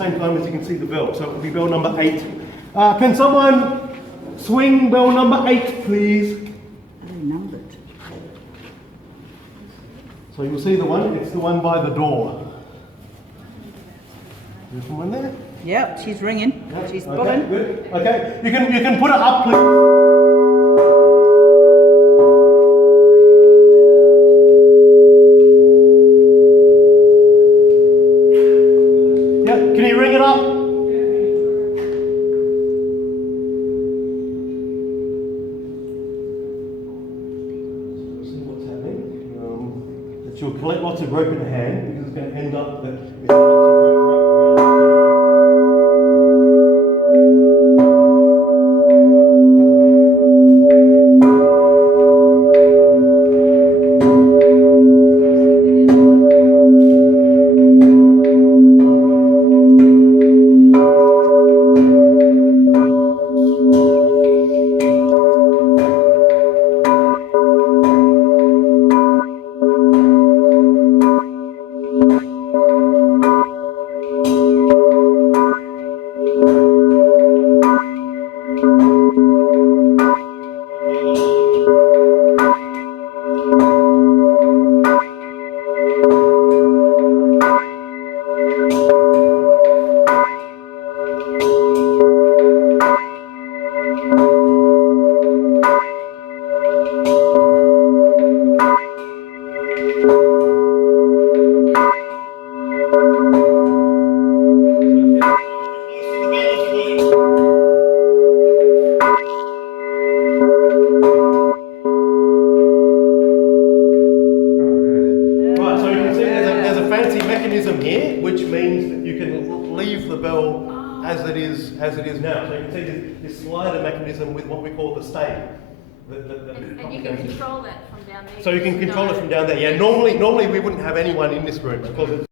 same time as you can see the bell, so it will be bell number 8. Can someone swing bell number 8, please? They numbered. So you'll see the one, it's the one by the door. There's someone there? Yep, she's ringing. Yeah, She's okay, pulling. good. Okay, you can put it up, please. Yeah, can you ring it up? See what's happening. That you'll collect lots of rope in the hand because it's going to end up with lots of rope. Fancy mechanism here, which means that you can leave the bell as it is now. So you can see this slider mechanism with what we call the stay. And you can control that from down there. So you can control it from down there. Yeah, normally we wouldn't have anyone in this room because it's